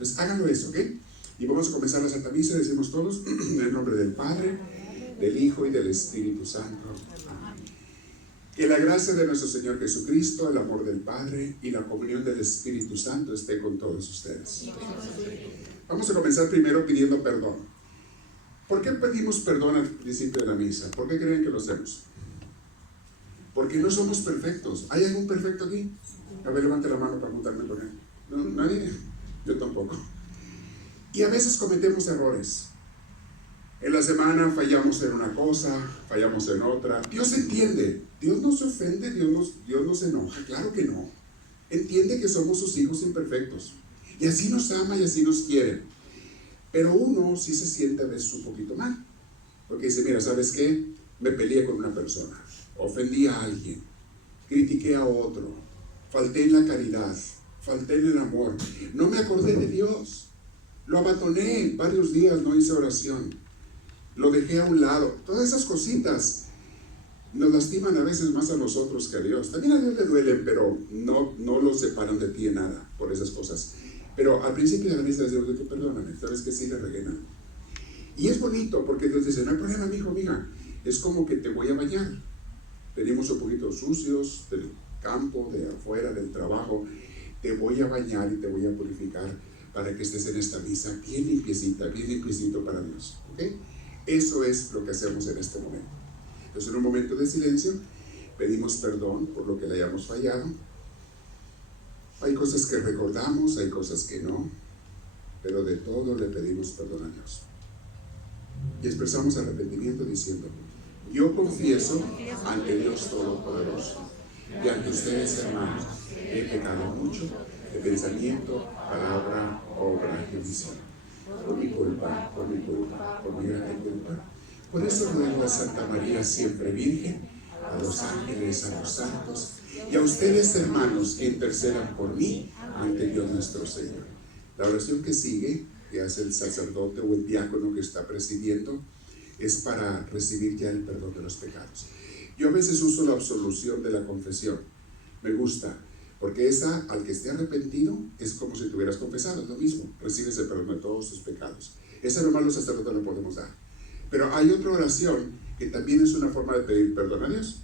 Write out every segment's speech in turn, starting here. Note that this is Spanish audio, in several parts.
Entonces háganlo eso, ¿ok? Y vamos a comenzar la Santa Misa, decimos todos, en el nombre del Padre, del Hijo y del Espíritu Santo. Amén. Que la gracia de nuestro Señor Jesucristo, el amor del Padre y la comunión del Espíritu Santo esté con todos ustedes. Vamos a comenzar primero pidiendo perdón. ¿Por qué pedimos perdón al principio de la misa? ¿Por qué creen que lo hacemos? Porque no somos perfectos. ¿Hay algún perfecto aquí? A ver, levante la mano para juntarme con él. ¿No? ¿Nadie? Yo tampoco. Y a veces cometemos errores. En la semana fallamos en una cosa, fallamos en otra. Dios entiende. Dios no se ofende, Dios no se enoja. Claro que no. Entiende que somos sus hijos imperfectos. Y así nos ama y así nos quiere. Pero uno sí se siente a veces un poquito mal. Porque dice, mira, ¿sabes qué? Me peleé con una persona. Ofendí a alguien. Critiqué a otro. Falté en la caridad. Falté en el amor. No me acordé de Dios. Lo abandoné varios días, no hice oración. Lo dejé a un lado. Todas esas cositas nos lastiman a veces más a nosotros que a Dios. También a Dios le duelen, pero no lo separan de ti en nada por esas cosas. Pero al principio de la misa decimos, perdóname, sabes que sí le regué nada. Y es bonito porque Dios dice, no hay problema, mijo, mija. Es como que te voy a bañar. Venimos un poquito sucios del campo, de afuera, del trabajo. Te voy a bañar y te voy a purificar para que estés en esta misa bien limpiecito para Dios. ¿Ok? Eso es lo que hacemos en este momento. Entonces, en un momento de silencio, pedimos perdón por lo que le hayamos fallado. Hay cosas que recordamos, hay cosas que no, pero de todo le pedimos perdón a Dios. Y expresamos arrepentimiento diciendo, yo confieso ante Dios Todopoderoso y ante ustedes, hermanos, he pecado mucho de pensamiento, palabra, obra y omisión. Por mi culpa, por mi grande culpa. Por eso ruego a Santa María siempre Virgen, a los ángeles, a los santos, y a ustedes, hermanos, que intercedan por mí ante Dios nuestro Señor. La oración que sigue, que hace el sacerdote o el diácono que está presidiendo, es para recibir ya el perdón de los pecados. Yo a veces uso la absolución de la confesión. Me gusta, porque esa, al que esté arrepentido, es como si te hubieras confesado, es lo mismo. Recibes el perdón de todos tus pecados. Esa nomás los sacerdotes no podemos dar. Pero hay otra oración que también es una forma de pedir perdón a Dios.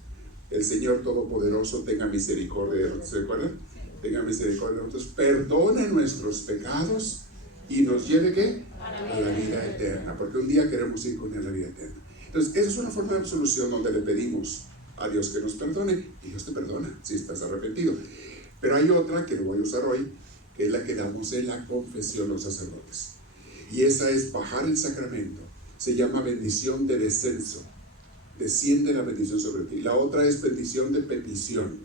El Señor Todopoderoso tenga misericordia, ¿se acuerdan? Tenga misericordia de nosotros, perdone nuestros pecados y nos lleve, ¿qué? A la vida eterna, porque un día queremos ir con Él a la vida eterna. Entonces, esa es una forma de absolución donde le pedimos a Dios que nos perdone, y Dios te perdona si estás arrepentido. Pero hay otra que lo voy a usar hoy, que es la que damos en la confesión los sacerdotes. Y esa es bajar el sacramento. Se llama bendición de descenso. Desciende la bendición sobre ti. La otra es bendición de petición.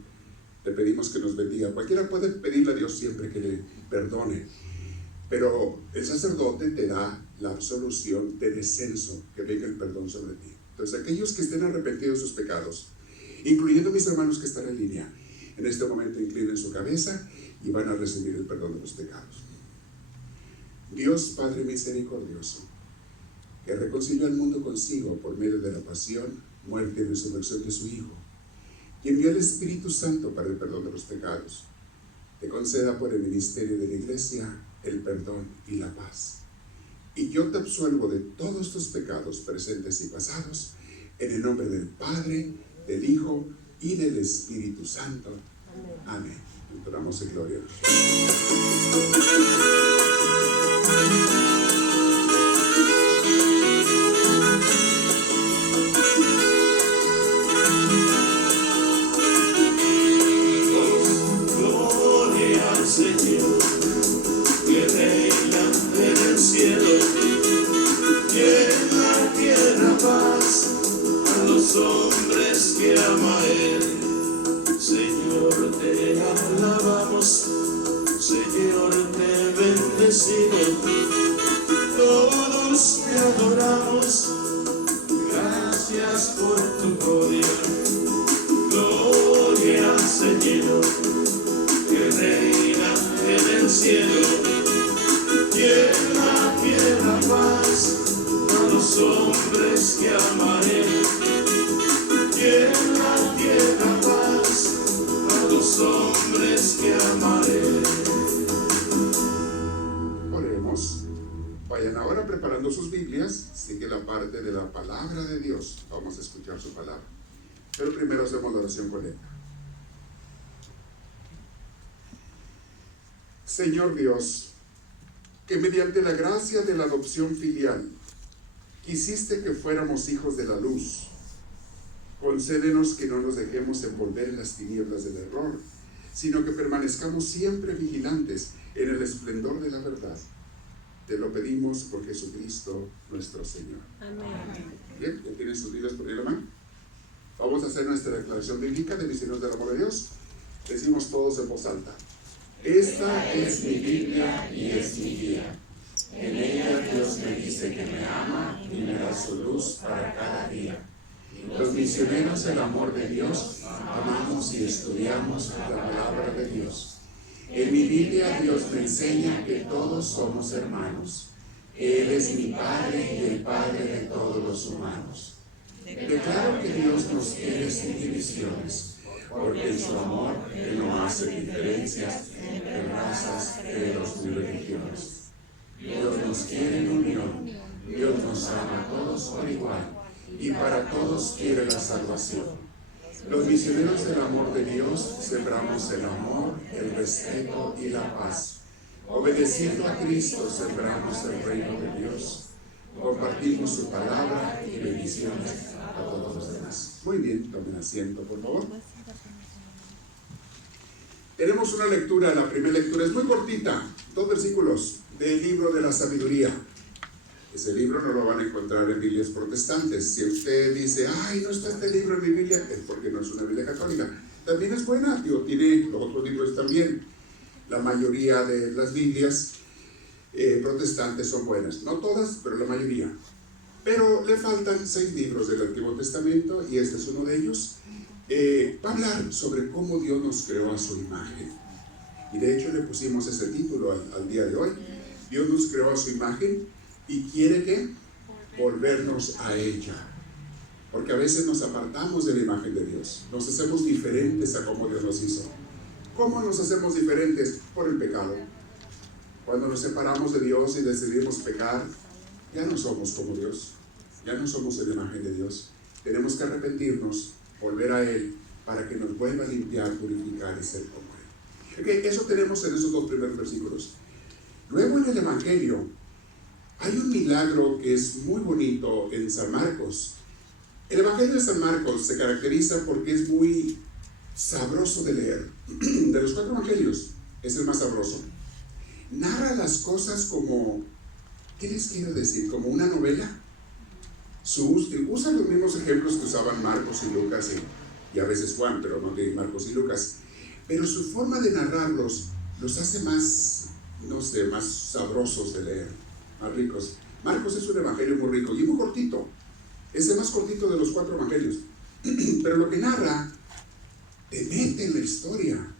Le pedimos que nos bendiga. Cualquiera puede pedirle a Dios siempre que le perdone. Pero el sacerdote te da la absolución de descenso, que venga el perdón sobre ti. Entonces, aquellos que estén arrepentidos de sus pecados, incluyendo mis hermanos que están en línea, en este momento inclinen su cabeza y van a recibir el perdón de los pecados. Dios Padre misericordioso, que reconcilió al mundo consigo por medio de la pasión, muerte y resurrección de su Hijo, y envió el Espíritu Santo para el perdón de los pecados, te conceda por el ministerio de la Iglesia el perdón y la paz. Y yo te absuelvo de todos tus pecados presentes y pasados, en el nombre del Padre, del Hijo y del Espíritu Santo. Amén. Entramos en gloria. Gloria al Señor, que reina en el cielo, y en la tierra paz a los hombres que ama Él. Señor, te alabamos, Señor, te bendecimos, todos te adoramos, gracias por tu gloria. Gloria al Señor, que reina en el cielo, y en la tierra paz a los hombres que ama Él. Y en la tierra paz a los hombres que ama Él. continuamos. Vayan ahora preparando sus Biblias. Sigue la parte de la palabra de Dios. Vamos a escuchar su palabra. Pero primero hacemos la oración colecta. Señor Dios, que mediante la gracia de la adopción filial quisiste que fuéramos hijos de la luz, concédenos que no nos dejemos envolver en las tinieblas del error, sino que permanezcamos siempre vigilantes en el esplendor de la verdad. Te lo pedimos por Jesucristo nuestro Señor. Amén. Bien, ¿ya tienen sus Biblias por ahí, hermano? Vamos a hacer nuestra declaración bíblica de misioneros del amor de Dios. Decimos todos en voz alta. Esta es mi Biblia y es mi guía. En ella Dios me dice que me ama y me da su luz para cada día. Los misioneros del amor de Dios amamos y estudiamos la palabra de Dios. En mi Biblia Dios me enseña que todos somos hermanos. Él es mi Padre y el Padre de todos los humanos. Declaro que Dios nos quiere sin divisiones, porque en su amor Él no hace diferencias entre razas, credos ni religiones. Dios nos quiere en unión, Dios nos ama a todos por igual, y para todos quiere la salvación. Los misioneros del amor de Dios sembramos el amor, el respeto y la paz. Obedeciendo a Cristo sembramos el reino de Dios. Compartimos su palabra y bendiciones a todos los demás. Muy bien, tomen asiento, por favor. Tenemos una lectura, la primera lectura es muy cortita, 2 versículos del libro de la sabiduría. Ese libro no lo van a encontrar en Biblias protestantes. Si usted dice, ay, no está este libro en mi Biblia, es porque no es una Biblia católica. También es buena, tiene los otros libros también. La mayoría de las Biblias protestantes son buenas. No todas, pero la mayoría. Pero le faltan 6 libros del Antiguo Testamento y este es uno de ellos. Va a hablar sobre cómo Dios nos creó a su imagen. Y de hecho le pusimos ese título al día de hoy. Dios nos creó a su imagen y quiere que volvernos a ella. Porque a veces nos apartamos de la imagen de Dios. Nos hacemos diferentes a como Dios nos hizo. ¿Cómo nos hacemos diferentes? Por el pecado. Cuando nos separamos de Dios y decidimos pecar, ya no somos como Dios. Ya no somos en la imagen de Dios. Tenemos que arrepentirnos, volver a Él, para que nos vuelva a limpiar, purificar y ser como Él. Okay, eso tenemos en esos 2 primeros versículos. Luego en el Evangelio, hay un milagro que es muy bonito en San Marcos. El Evangelio de San Marcos se caracteriza porque es muy sabroso de leer. De los 4 evangelios, es el más sabroso. Narra las cosas como, ¿qué les quiero decir? Como una novela. Usa los mismos ejemplos que usaban Marcos y Lucas y a veces Juan, pero no de Marcos y Lucas. Pero su forma de narrarlos los hace más, no sé, más sabrosos de leer, más ricos. Marcos es un evangelio muy rico y muy cortito. Es el más cortito de los 4 evangelios. Pero lo que narra te mete en la historia,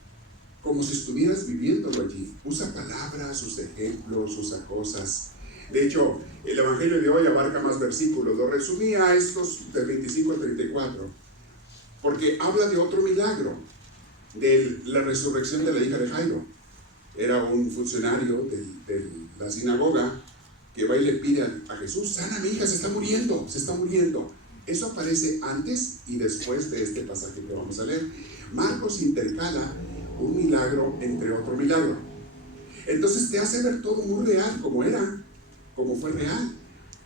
como si estuvieras viviéndolo allí. Usa palabras, usa ejemplos, usa cosas. De hecho, el evangelio de hoy abarca más versículos. Lo resumí a estos del 25 al 34, porque habla de otro milagro, de la resurrección de la hija de Jairo. Era un funcionario de la sinagoga que va y le pide a Jesús, sana mi hija, se está muriendo. Eso aparece antes y después de este pasaje que vamos a leer. Marcos intercala un milagro entre otro milagro. Entonces te hace ver todo muy real, como fue real.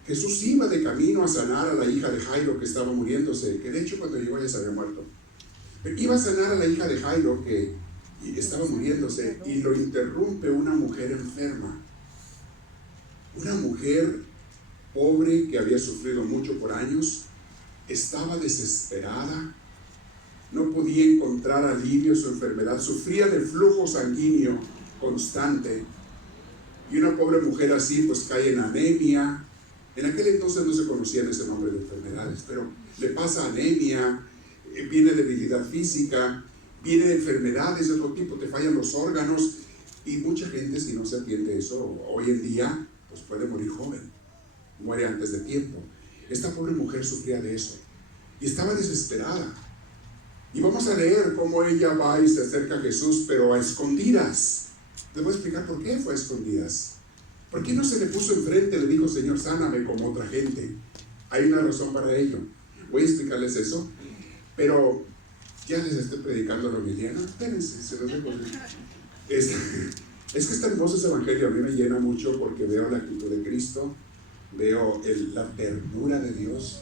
Jesús iba de camino a sanar a la hija de Jairo que estaba muriéndose, que de hecho cuando llegó ya se había muerto. Iba a sanar a la hija de Jairo que estaba muriéndose y lo interrumpe una mujer enferma. Una mujer pobre que había sufrido mucho por años, estaba desesperada, no podía encontrar alivio a su enfermedad, sufría de flujo sanguíneo constante. Y una pobre mujer así pues cae en anemia. En aquel entonces no se conocían ese nombre de enfermedades, pero le pasa anemia, viene debilidad física, viene de enfermedades de otro tipo, te fallan los órganos. Y mucha gente, si no se atiende eso, hoy en día pues puede morir joven, muere antes de tiempo. Esta pobre mujer sufría de eso y estaba desesperada. Y vamos a leer cómo ella va y se acerca a Jesús, pero a escondidas. Les voy a explicar por qué fue a escondidas. ¿Por qué no se le puso enfrente? Le dijo, Señor, sáname como otra gente. Hay una razón para ello. Voy a explicarles eso, pero ya les estoy predicando la homilía. No, espérense, se los dejo. Es que este hermoso evangelio a mí me llena mucho porque veo la actitud de Cristo, veo la ternura de Dios.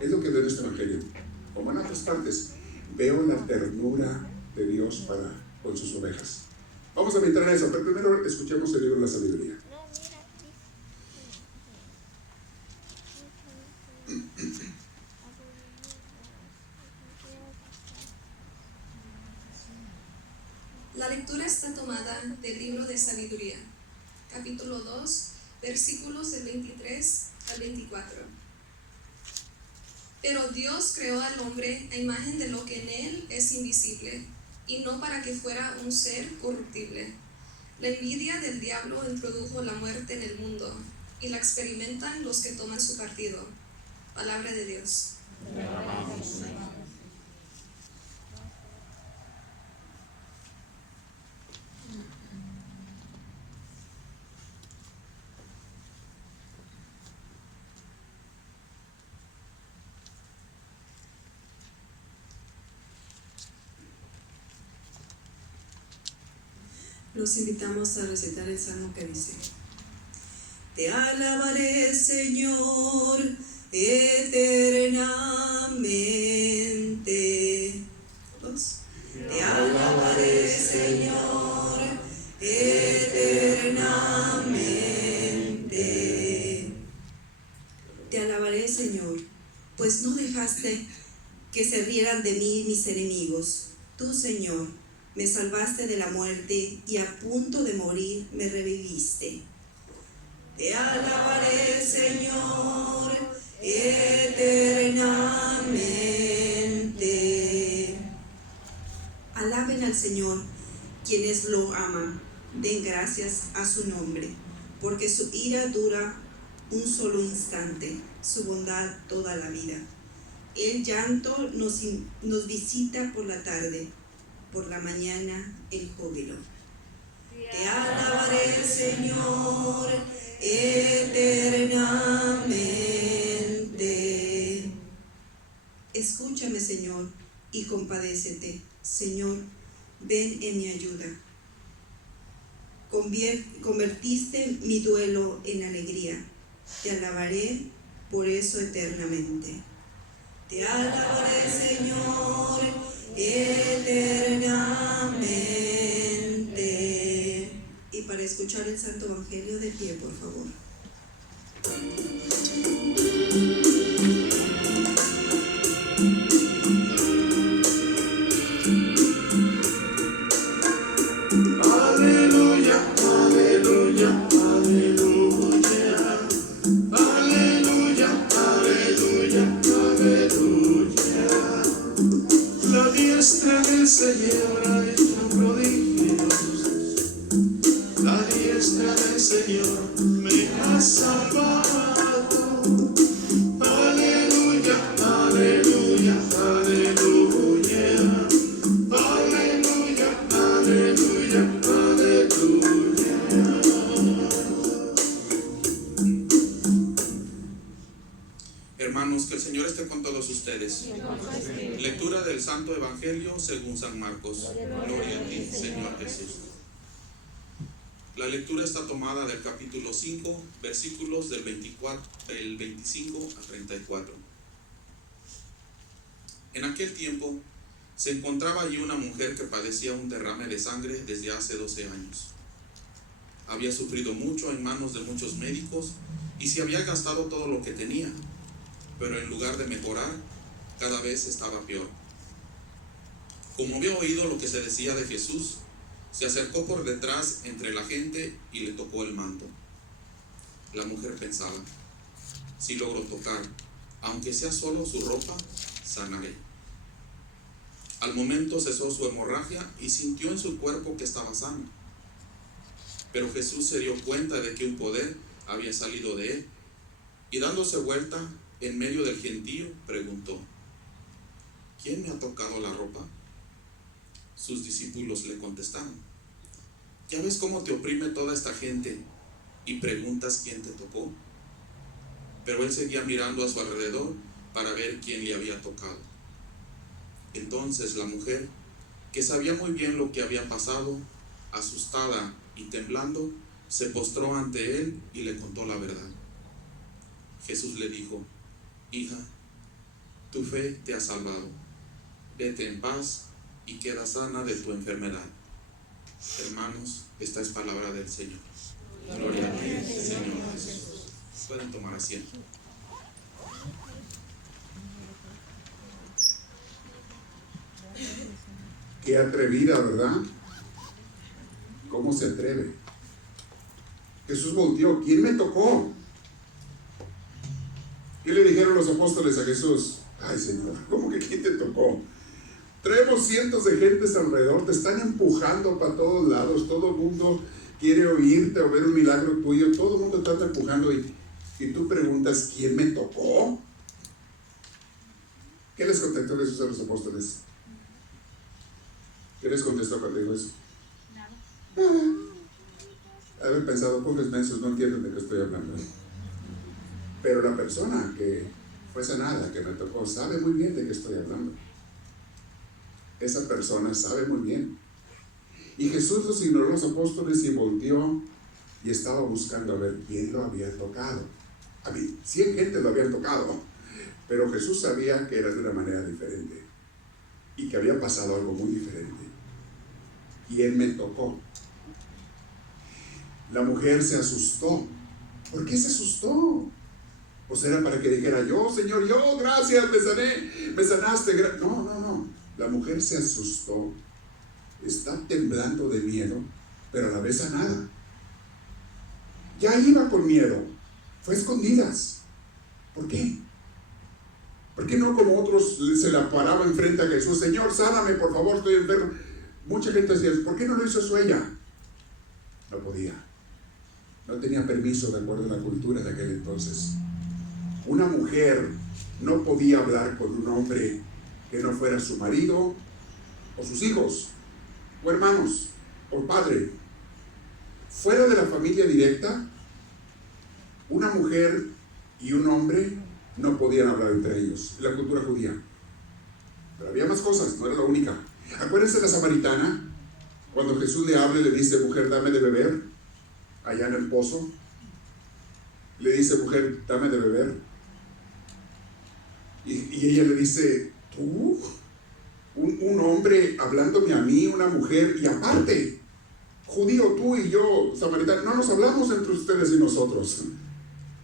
Es lo que veo en este evangelio. Como en otras partes, veo la ternura de Dios con sus ovejas. Vamos a meditar en eso, pero primero escuchemos el libro de la sabiduría. La lectura está tomada del libro de Sabiduría, capítulo 2, versículos del 23 al 24. Pero Dios creó al hombre a imagen de lo que en él es invisible, y no para que fuera un ser corruptible. La envidia del diablo introdujo la muerte en el mundo, y la experimentan los que toman su partido. Palabra de Dios. Los invitamos a recitar el salmo que dice: Te alabaré, Señor, eternamente. ¿Todos? Te alabaré, Señor, eternamente. Te alabaré, Señor, pues no dejaste que se rieran de mí mis enemigos. Tú, Señor, me salvaste de la muerte y a punto de morir me reviviste. Te alabaré, Señor, eternamente. Alaben al Señor quienes lo aman, den gracias a su nombre, porque su ira dura un solo instante, su bondad toda la vida. El llanto nos visita por la tarde, por la mañana el júbilo. Te alabaré, Señor, eternamente. Escúchame, Señor, y compadécete. Señor, ven en mi ayuda. Convertiste mi duelo en alegría. Te alabaré por eso eternamente. Te alabaré, Señor, eternamente. Y para escuchar el Santo Evangelio, de pie, por favor. Aleluya, aleluya, aleluya. Aleluya, aleluya, aleluya. La diestra del Señor ha hecho prodigios. La diestra del Señor me ha salvado. Aleluya, aleluya, aleluya. Aleluya, aleluya, aleluya. Hermanos, que el Señor esté con todos ustedes. Lectura del Santo Evangelio según San Marcos. Gloria a ti, Señor Jesús. La lectura está tomada del capítulo 5, versículos del 25 a 34. En aquel tiempo se encontraba allí una mujer que padecía un derrame de sangre desde hace 12 años. Había sufrido mucho en manos de muchos médicos y se había gastado todo lo que tenía, pero en lugar de mejorar, cada vez estaba peor. Como había oído lo que se decía de Jesús, se acercó por detrás entre la gente y le tocó el manto. La mujer pensaba: si logro tocar, aunque sea solo su ropa, sanaré. Al momento cesó su hemorragia y sintió en su cuerpo que estaba sano. Pero Jesús se dio cuenta de que un poder había salido de él y dándose vuelta en medio del gentío preguntó: ¿quién me ha tocado la ropa? Sus discípulos le contestaron: ¿ya ves cómo te oprime toda esta gente y preguntas quién te tocó. Pero él seguía mirando a su alrededor para ver quién le había tocado. Entonces la mujer, que sabía muy bien lo que había pasado, asustada y temblando, se postró ante él y le contó la verdad. Jesús le dijo: hija, tu fe te ha salvado. Vete en paz y queda sana de tu enfermedad. Hermanos, esta es palabra del Señor. Gloria a ti, Señor Jesús. Pueden tomar asiento. Qué atrevida, ¿verdad? ¿Cómo se atreve? Jesús volteó. ¿Quién me tocó? ¿Qué le dijeron los apóstoles a Jesús? Ay, Señor, ¿cómo que quién te tocó? Traemos cientos de gentes alrededor, te están empujando para todos lados, todo el mundo quiere oírte o ver un milagro tuyo, todo el mundo te está empujando y tú preguntas, ¿quién me tocó? ¿Qué les contestó Jesús a los apóstoles? ¿Qué les contestó cuando dijo eso? Nada. Haber pensado, pobres mensos, no entienden de qué estoy hablando. Pero la persona que fue sanada, que me tocó, sabe muy bien de qué estoy hablando. Esa persona sabe muy bien. Y Jesús los ignoró a los apóstoles y volteó y estaba buscando a ver quién lo había tocado. A mí, 100 gente lo habían tocado, pero Jesús sabía que era de una manera diferente y que había pasado algo muy diferente. ¿Quién me tocó? La mujer se asustó. ¿Por qué se asustó? Pues era para que dijera, yo, Señor, yo, gracias, me sané, me sanaste. No. La mujer se asustó. Está temblando de miedo, pero a la vez sanada. Ya iba con miedo. Fue a escondidas. ¿Por qué? ¿Por qué no como otros se la paraba enfrente a Jesús? Señor, sáname, por favor, estoy enfermo. Mucha gente decía, ¿por qué no lo hizo eso ella? No podía. No tenía permiso de acuerdo a la cultura de aquel entonces. Una mujer no podía hablar con un hombre que no fuera su marido o sus hijos o hermanos o padre. Fuera de la familia directa, una mujer y un hombre no podían hablar entre ellos, en la cultura judía. Pero había más cosas, no era la única. Acuérdense de la samaritana, cuando Jesús le habla y le dice, mujer, dame de beber, allá en el pozo. Le dice, mujer, dame de beber. Y ella le dice, tú, un hombre hablándome a mí, una mujer, y aparte, judío, tú y yo, samaritano, no nos hablamos entre ustedes y nosotros.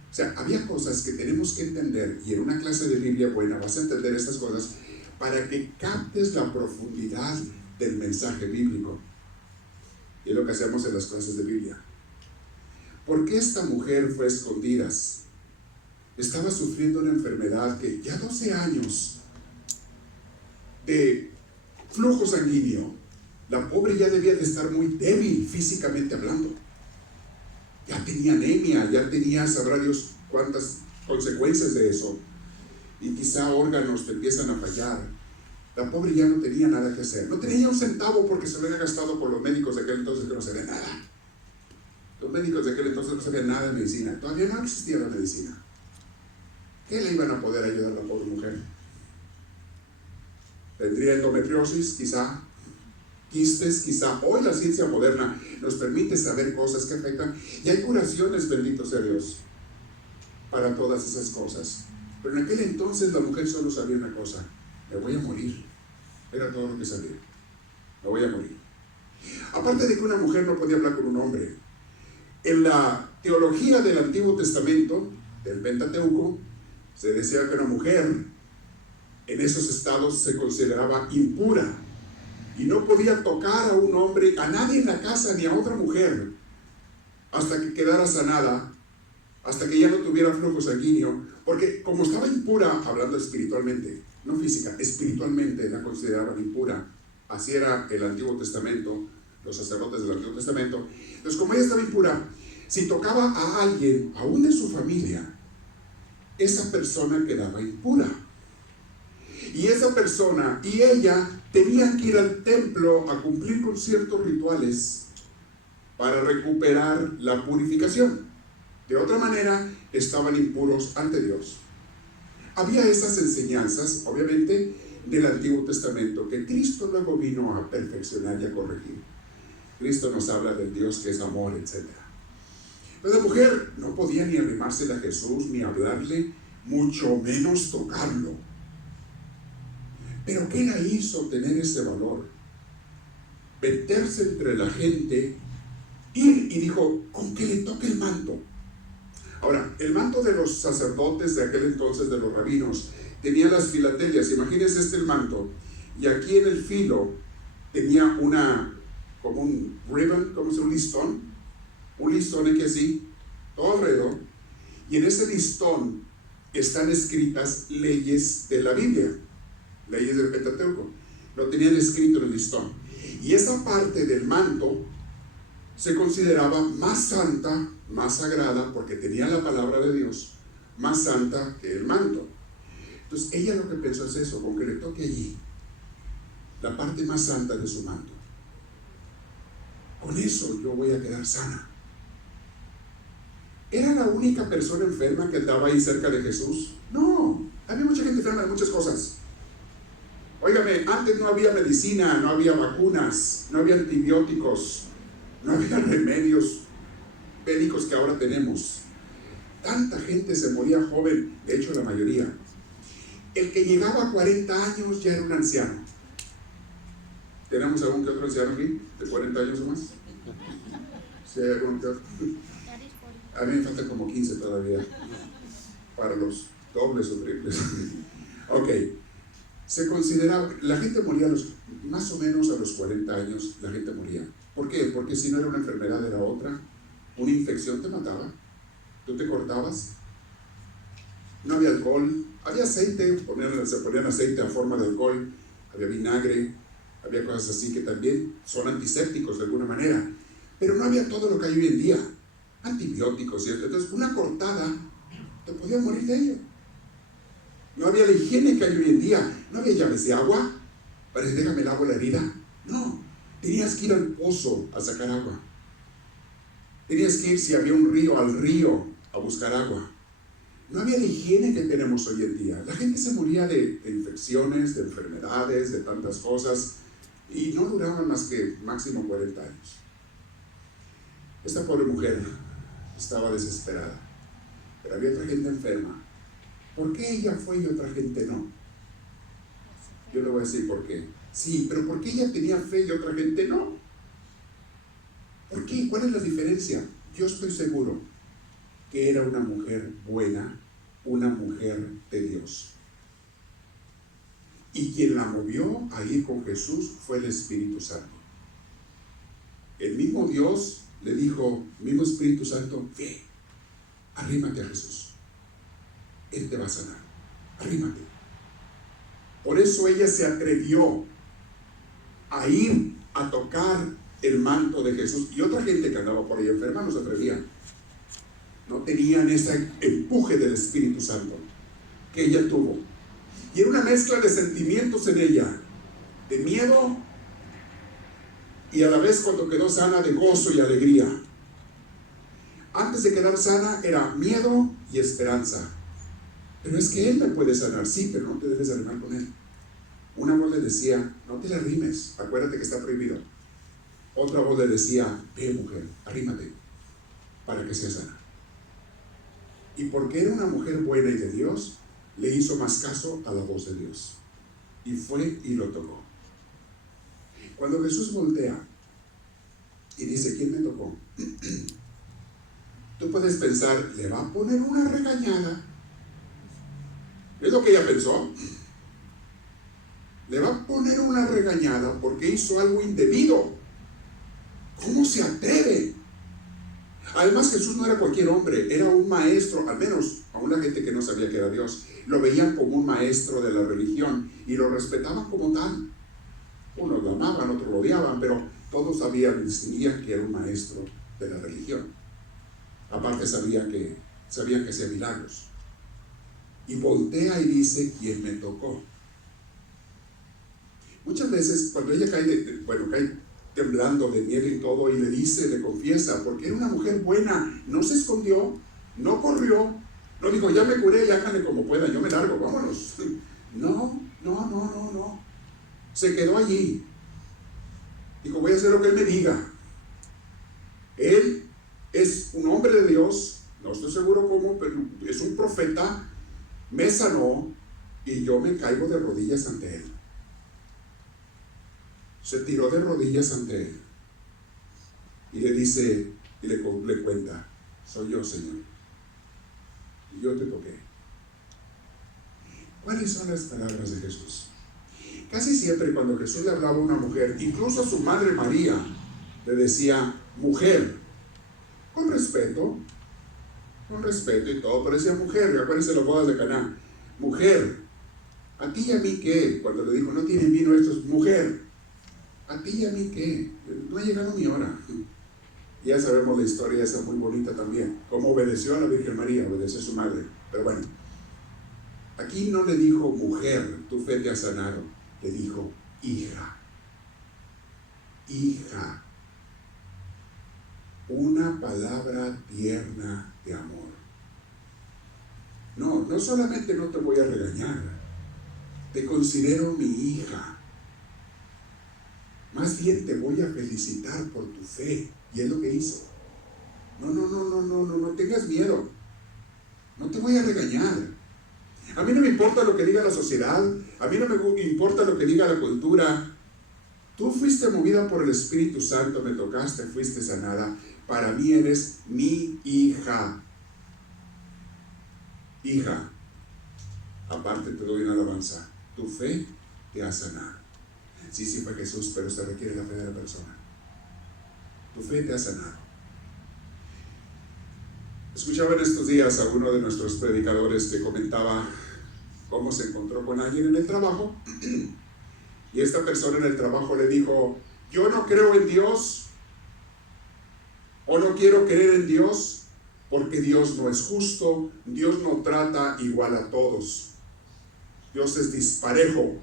O sea, había cosas que tenemos que entender, y en una clase de Biblia buena vas a entender estas cosas para que captes la profundidad del mensaje bíblico. Y es lo que hacemos en las clases de Biblia. ¿Por qué esta mujer fue a escondidas? Estaba sufriendo una enfermedad que ya 12 años de flujo sanguíneo. La pobre ya debía de estar muy débil físicamente hablando. Ya tenía anemia, ya tenía, sabrá Dios cuántas consecuencias de eso. Y quizá órganos te empiezan a fallar. La pobre ya no tenía nada que hacer. No tenía un centavo porque se lo había gastado por los médicos de aquel entonces que no sabían nada. Los médicos de aquel entonces no sabían nada de medicina. Todavía no existía la medicina. ¿Qué le iban a poder ayudar a la pobre mujer? Tendría endometriosis, quizá, quistes, quizá. Hoy la ciencia moderna nos permite saber cosas que afectan, y hay curaciones, bendito sea Dios, para todas esas cosas. Pero en aquel entonces la mujer solo sabía una cosa: me voy a morir. Era todo lo que sabía. Me voy a morir. Aparte de que una mujer no podía hablar con un hombre, en la teología del Antiguo Testamento, del Pentateuco, se decía que una mujer en esos estados se consideraba impura y no podía tocar a un hombre, a nadie en la casa, ni a otra mujer, hasta que quedara sanada, hasta que ya no tuviera flujo sanguíneo, porque como estaba impura, hablando espiritualmente, no física, espiritualmente la consideraban impura. Así era el Antiguo Testamento, los sacerdotes del Antiguo Testamento. Entonces, como ella estaba impura, si tocaba a alguien, aún de su familia, esa persona quedaba impura. Y esa persona y ella tenían que ir al templo a cumplir con ciertos rituales para recuperar la purificación. De otra manera, estaban impuros ante Dios. Había esas enseñanzas, obviamente, del Antiguo Testamento, que Cristo luego vino a perfeccionar y a corregir. Cristo nos habla del Dios que es amor, etc. Pero la mujer no podía ni arrimarse a Jesús, ni hablarle, mucho menos tocarlo. Pero ¿qué la hizo tener ese valor? Meterse entre la gente, ir y dijo, con que le toque el manto. Ahora, el manto de los sacerdotes de aquel entonces, de los rabinos, tenía las filatelias. Imagínense el manto, y aquí en el filo tenía como un ribbon, como un listón aquí así, todo alrededor, y en ese listón están escritas leyes de la Biblia, leyes del Pentateuco, lo tenían escrito en el listón, y esa parte del manto se consideraba más santa, más sagrada, porque tenía la palabra de Dios, más santa que el manto. Entonces ella lo que pensó es eso, con que le toque allí, la parte más santa de su manto, con eso yo voy a quedar sana. ¿Era la única persona enferma que andaba ahí cerca de Jesús? No, había mucha gente enferma de muchas cosas. Óigame, antes no había medicina, no había vacunas, no había antibióticos, no había remedios médicos que ahora tenemos. Tanta gente se moría joven, de hecho la mayoría. El que llegaba a 40 años ya era un anciano. ¿Tenemos algún que otro anciano aquí? ¿De 40 años o más? ¿Sí hay algún que otro? A mí me faltan como 15 todavía para los dobles o triples. Ok, se consideraba, la gente moría más o menos a los 40 años, la gente moría. ¿Por qué? Porque si no era una enfermedad era otra, una infección te mataba, tú te cortabas, no había alcohol, había aceite, se ponían aceite a forma de alcohol, había vinagre, había cosas así que también son antisépticos de alguna manera, pero no había todo lo que hay hoy en día, antibióticos, ¿cierto? Entonces una cortada te podías morir de ello. No había la higiene que hay hoy en día, no había llaves de agua para decir déjame el agua la herida, no, tenías que ir al pozo a sacar agua, tenías que ir si había un río al río a buscar agua. No había la higiene que tenemos hoy en día. La gente se moría de infecciones, de enfermedades, de tantas cosas, y no duraban más que máximo 40 años. Esta pobre mujer estaba desesperada, pero había otra gente enferma. ¿Por qué ella fue y otra gente no? Yo le voy a decir por qué. Sí, pero ¿por qué ella tenía fe y otra gente no? ¿Por qué? ¿Cuál es la diferencia? Yo estoy seguro que era una mujer buena, una mujer de Dios. Y quien la movió a ir con Jesús fue el Espíritu Santo. El mismo Dios le dijo, mismo Espíritu Santo, ve, arrímate a Jesús. Él te va a sanar, arrímate. Por eso ella se atrevió a ir a tocar el manto de Jesús. Y otra gente que andaba por ahí enferma no se atrevía. No tenían ese empuje del Espíritu Santo que ella tuvo. Y era una mezcla de sentimientos en ella, de miedo y a la vez cuando quedó sana de gozo y alegría. Antes de quedar sana era miedo y esperanza. Pero es que Él me puede sanar, sí, pero no te debes arrimar con Él. Una voz le decía, no te le arrimes, acuérdate que está prohibido. Otra voz le decía, ve mujer, arrímate para que seas sana. Y porque era una mujer buena y de Dios, le hizo más caso a la voz de Dios. Y fue y lo tocó. Cuando Jesús voltea y dice, ¿quién me tocó? Tú puedes pensar, le va a poner una regañada. Es lo que ella pensó. Le va a poner una regañada porque hizo algo indebido. ¿Cómo se atreve? Además Jesús no era cualquier hombre, era un maestro, al menos a una gente que no sabía que era Dios. Lo veían como un maestro de la religión y lo respetaban como tal. Unos lo amaban, otros lo odiaban, pero todos distinguían que era un maestro de la religión. Aparte sabían que hacía milagros. Y voltea y dice, ¿quién me tocó? Muchas veces cuando ella cae temblando de miedo y todo, y le dice, le confiesa, porque era una mujer buena, no se escondió, No corrió, no dijo, ya me curé, ya háganle como puedan, yo me largo, vámonos. No. Se quedó allí. Dijo, voy a hacer lo que él me diga. Él es un hombre de Dios, no estoy seguro cómo, pero es un profeta, me sanó y yo me caigo de rodillas ante él. Se tiró de rodillas ante él y le dice, y le cuenta, soy yo, Señor, y yo te toqué. ¿Cuáles son las palabras de Jesús? Casi siempre cuando Jesús le hablaba a una mujer, incluso a su madre María, le decía, mujer, con respeto y todo, pero decía mujer, acuérdense las bodas de Caná, mujer, ¿a ti y a mí qué? Cuando le dijo, no tienen vino estos, mujer, ¿a ti y a mí qué? No ha llegado mi hora. Y ya sabemos la historia esa muy bonita también, cómo obedeció a la Virgen María, obedeció a su madre, pero bueno, aquí no le dijo, mujer, tu fe te ha sanado, le dijo, hija, una palabra tierna de amor. No solamente no te voy a regañar, te considero mi hija, más bien te voy a felicitar por tu fe, y es lo que hizo. No tengas miedo, no te voy a regañar. A mí no me importa lo que diga la sociedad, a mí no me importa lo que diga la cultura. Tú fuiste movida por el Espíritu Santo, me tocaste, fuiste sanada. Para mí eres mi hija. Hija, aparte te doy una alabanza. Tu fe te ha sanado. Sí fue Jesús, pero se requiere la fe de la persona. Tu fe te ha sanado. Escuchaba en estos días a uno de nuestros predicadores que comentaba cómo se encontró con alguien en el trabajo y esta persona en el trabajo le dijo, yo no creo en Dios o no quiero creer en Dios porque Dios no es justo, Dios no trata igual a todos, Dios es disparejo,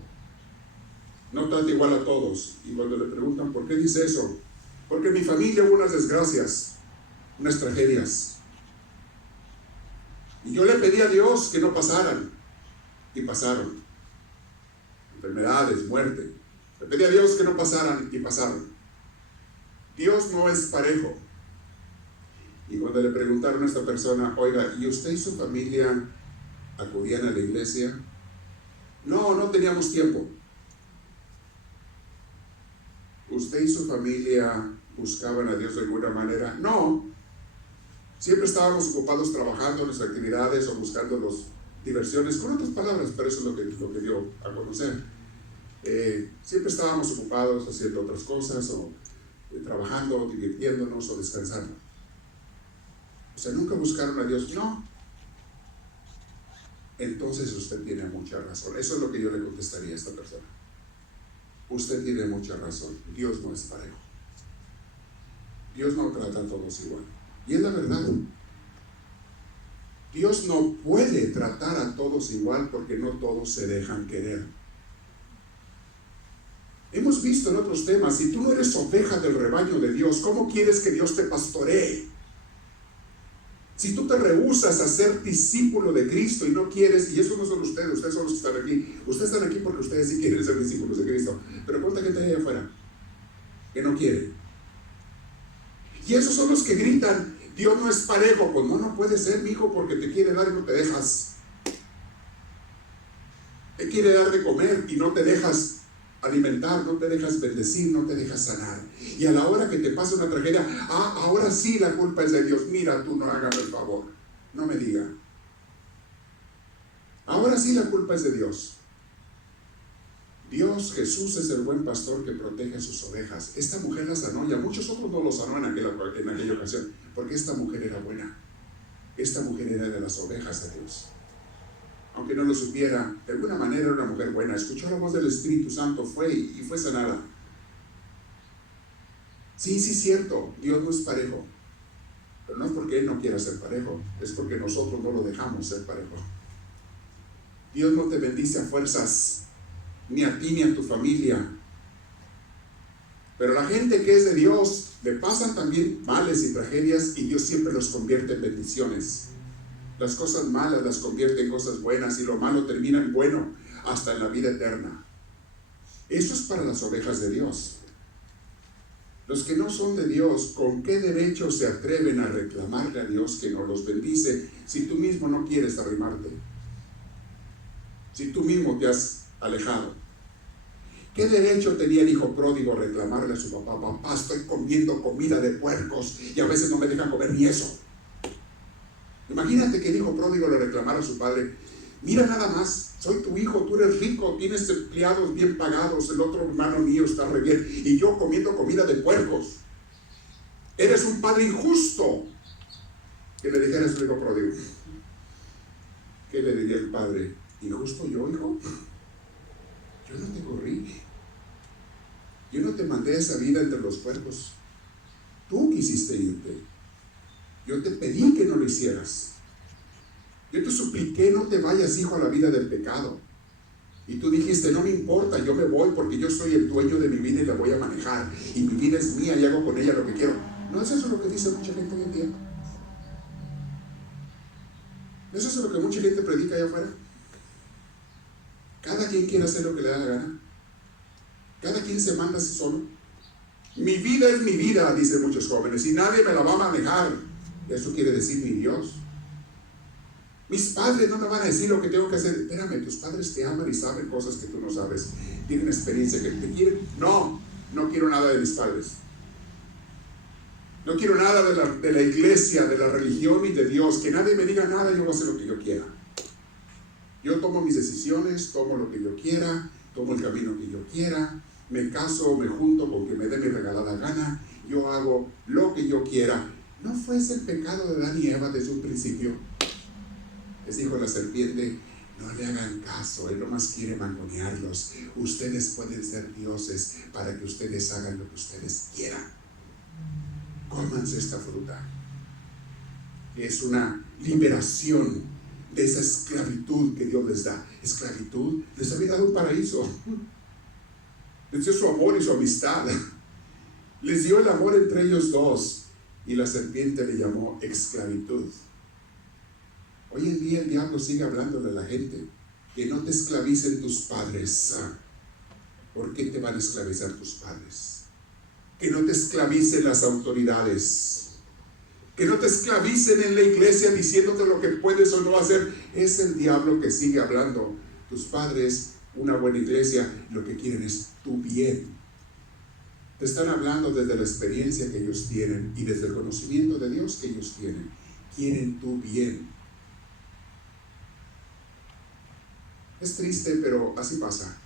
no trata igual a todos. Y cuando le preguntan ¿por qué dice eso? Porque en mi familia hubo unas desgracias, unas tragedias. Y yo le pedí a Dios que no pasaran, y pasaron. Enfermedades, muerte. Le pedí a Dios que no pasaran, y pasaron. Dios no es parejo. Y cuando le preguntaron a esta persona, oiga, ¿y usted y su familia acudían a la iglesia? No teníamos tiempo. ¿Usted y su familia buscaban a Dios de alguna manera? No. Siempre estábamos ocupados trabajando en nuestras actividades o buscando diversiones, con otras palabras, pero eso es lo que dio a conocer. Siempre estábamos ocupados haciendo otras cosas, o trabajando, divirtiéndonos o descansando. O sea, nunca buscaron a Dios. No. Entonces usted tiene mucha razón. Eso es lo que yo le contestaría a esta persona. Usted tiene mucha razón. Dios no es parejo. Dios no trata a todos igual. Y es la verdad. Dios no puede tratar a todos igual porque no todos se dejan querer. Hemos visto en otros temas, si tú no eres oveja del rebaño de Dios, ¿cómo quieres que Dios te pastoree? Si tú te rehusas a ser discípulo de Cristo y no quieres, y eso no son ustedes son los que están aquí. Ustedes están aquí porque ustedes sí quieren ser discípulos de Cristo. Pero ¿cuánta gente hay allá afuera que no quiere? Y esos son los que gritan, Dios no es parejo. Pues no puede ser, mi hijo, porque te quiere dar y no te dejas. Te quiere dar de comer y no te dejas alimentar, no te dejas bendecir, no te dejas sanar. Y a la hora que te pasa una tragedia, ahora sí la culpa es de Dios. Mira, tú no hagas el favor, no me diga. Ahora sí la culpa es de Dios. Dios, Jesús es el buen pastor que protege a sus ovejas. Esta mujer la sanó y a muchos otros no lo sanó en aquella ocasión, porque esta mujer era buena. Esta mujer era de las ovejas de Dios. Aunque no lo supiera, de alguna manera era una mujer buena. Escuchó la voz del Espíritu Santo, fue y fue sanada. Sí, cierto, Dios no es parejo. Pero no es porque Él no quiera ser parejo, es porque nosotros no lo dejamos ser parejo. Dios no te bendice a fuerzas, ni a ti ni a tu familia. Pero la gente que es de Dios, le pasan también males y tragedias y Dios siempre los convierte en bendiciones. Las cosas malas las convierte en cosas buenas y lo malo termina en bueno hasta en la vida eterna. Eso es para las ovejas de Dios. Los que no son de Dios, ¿con qué derecho se atreven a reclamarle a Dios que no los bendice si tú mismo no quieres arrimarte? Si tú mismo te has alejado. ¿Qué derecho tenía el hijo pródigo a reclamarle a su papá? Papá, estoy comiendo comida de puercos y a veces no me dejan comer ni eso. Imagínate que el hijo pródigo le reclamara a su padre: mira nada más, soy tu hijo, tú eres rico, tienes empleados bien pagados, el otro hermano mío está re bien, y yo comiendo comida de puercos. Eres un padre injusto. Que le dijera a su hijo pródigo. ¿Qué le diría el padre? ¿Injusto yo, hijo? Yo no te corrí. Yo no te mandé a esa vida entre los puercos. Tú quisiste irte. Yo te pedí que no lo hicieras. Yo te supliqué: no te vayas, hijo, a la vida del pecado. Y tú dijiste: no me importa, yo me voy porque yo soy el dueño de mi vida y la voy a manejar. Y mi vida es mía y hago con ella lo que quiero. ¿No es eso lo que dice mucha gente hoy en día? ¿No es eso lo que mucha gente predica allá afuera? Cada quien quiere hacer lo que le da la gana. Cada quien se manda así solo. Mi vida es mi vida, dicen muchos jóvenes, y nadie me la va a manejar. Eso quiere decir mi Dios. Mis padres no me van a decir lo que tengo que hacer. Espérame, tus padres te aman y saben cosas que tú no sabes. Tienen experiencia, que te quieren. No quiero nada de mis padres. No quiero nada de la iglesia, de la religión y de Dios. Que nadie me diga nada, yo voy a hacer lo que yo quiera. Yo tomo mis decisiones, tomo lo que yo quiera, tomo el camino que yo quiera, me caso, me junto con que me dé mi regalada gana, yo hago lo que yo quiera. ¿No fue ese el pecado de Adán y Eva desde un principio? Les dijo la serpiente: no le hagan caso, él nomás quiere mangonearlos. Ustedes pueden ser dioses para que ustedes hagan lo que ustedes quieran. Cómanse esta fruta. Es una liberación de esa esclavitud que Dios les da. Esclavitud, les había dado un paraíso. Les dio su amor y su amistad. Les dio el amor entre ellos dos. Y la serpiente le llamó esclavitud. Hoy en día el diablo sigue hablándole a la gente: que no te esclavicen tus padres. ¿Por qué te van a esclavizar tus padres? Que no te esclavicen las autoridades. Que no te esclavicen en la iglesia diciéndote lo que puedes o no hacer. Es el diablo que sigue hablando. Tus padres, una buena iglesia, lo que quieren es tu bien. Te están hablando desde la experiencia que ellos tienen y desde el conocimiento de Dios que ellos tienen. Quieren tu bien. Es triste, pero así pasa.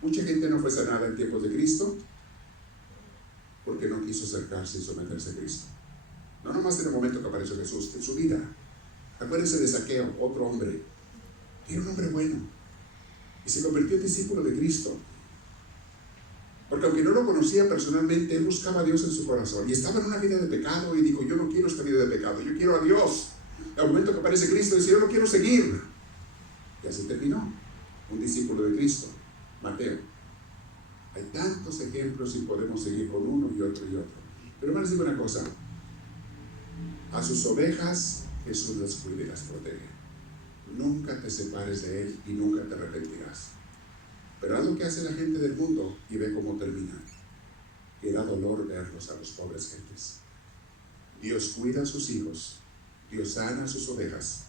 Mucha gente no fue sanada en tiempos de Cristo porque no quiso acercarse y someterse a Cristo. No nomás en el momento que apareció Jesús, en su vida. Acuérdense de Zaqueo, otro hombre. Era un hombre bueno. Y se convirtió en discípulo de Cristo. Porque aunque no lo conocía personalmente, él buscaba a Dios en su corazón. Y estaba en una vida de pecado y dijo: yo no quiero esta vida de pecado, yo quiero a Dios. Al momento que aparece Cristo, dice: yo lo quiero seguir. Y así terminó. Un discípulo de Cristo, Mateo. Hay tantos ejemplos y podemos seguir con uno y otro y otro. Pero les digo una cosa: a sus ovejas Jesús las cuida y las protege. Nunca te separes de Él y nunca te arrepentirás. Pero haz lo que hace la gente del mundo y ve cómo termina. Que da dolor verlos a los pobres gentes. Dios cuida a sus hijos, Dios sana a sus ovejas,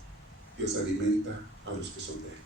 Dios alimenta a los que son de Él.